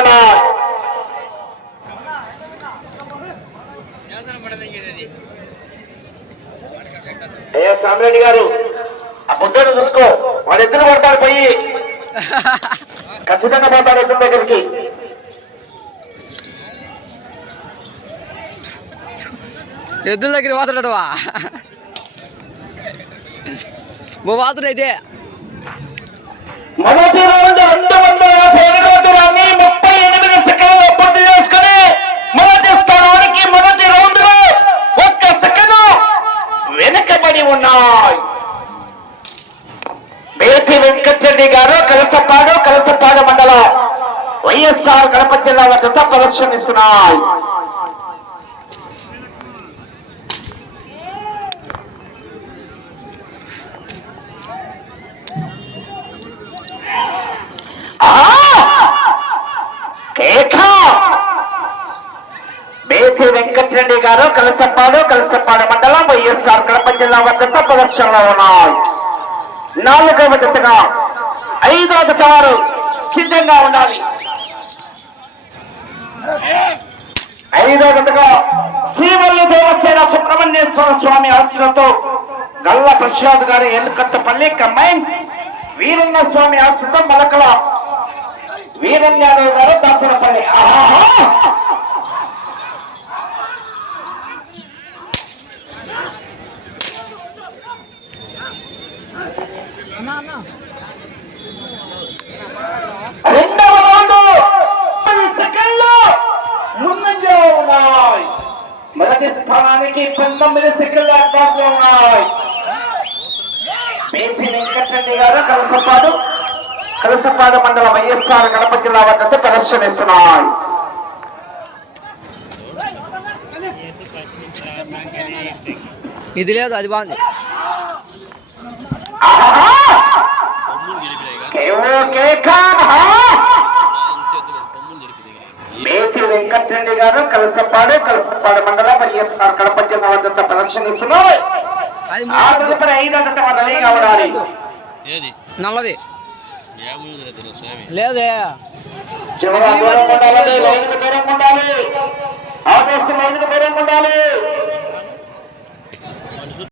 ఉన్నాయి. అయ్యా సామిరెడ్డి గారు ఆ బుద్ధుడు చూసుకో, వాడు ఎత్తులు పడతాడు పోయి ఖచ్చితంగా పోతాడు ఎత్తుల దగ్గరికి. ఎద్దుల దగ్గర పోతున్నాడు పోతుడు అయితే. మొదటి రౌండ్ 250 దూరాన్ని 38 సెకండ్లు పూర్తి చేసుకుని మొదటి స్థానానికి మొదటి రౌండ్ లో 1 సెకండ్ వెనుకబడి ఉన్నాయి. బేతి వెంకటరెడ్డి గారు కలసపాడు మండలం వైఎస్ఆర్ కడప జిల్లా వద్ద ప్రదర్శనిస్తున్నాయి. బేతి వెంకటరెడ్డి గారు కలసపాడు మండలం వైఎస్ఆర్ కడప జిల్లా వద్ద ప్రదర్శనలో ఉన్నాయి. 4వ జతగా 5వ జత వారు సిద్ధంగా ఉండాలి. 5వ జతగా శ్రీవల్లి దేవసేన సుబ్రహ్మణ్యేశ్వర స్వామి ఆశీస్సులతో గల్ల ప్రసాద్ గారి ఎన్నుకట్టపల్లి కంబైన్, వీరన్న స్వామి ఆశీస్సుతో మలకల వీరన్యారావు గారు దాసరపల్లి. రెండవ రౌండ్ 10 సెకండ్లు ముందంజలో ఉన్నాయి. మొదటి స్థానానికి 19 సెకండ్ల అడ్వాన్స్లో ఉన్నాయి. బేసి వెంకటరెడ్డి గారు కలసపాడు మండలం వైఎస్ఆర్ కడప జిల్లా వద్ద ప్రదర్శనిస్తున్నాయి. ఇది లేదు, అది బాగుంది. బేసి వెంకటరెడ్డి గారు కలసపాడు మండలం వైఎస్ఆర్ కడప జిల్లా వద్ద ప్రదర్శనిస్తున్నారు. 5వ జత రెడీగా ఉండాలి. నల్లది లేదే, చివరి దూరం ఉండాలి, లైన్కు దూరం ఉండాలి, ఆఫీస్ లైన్కు దూరం ఉండాలి.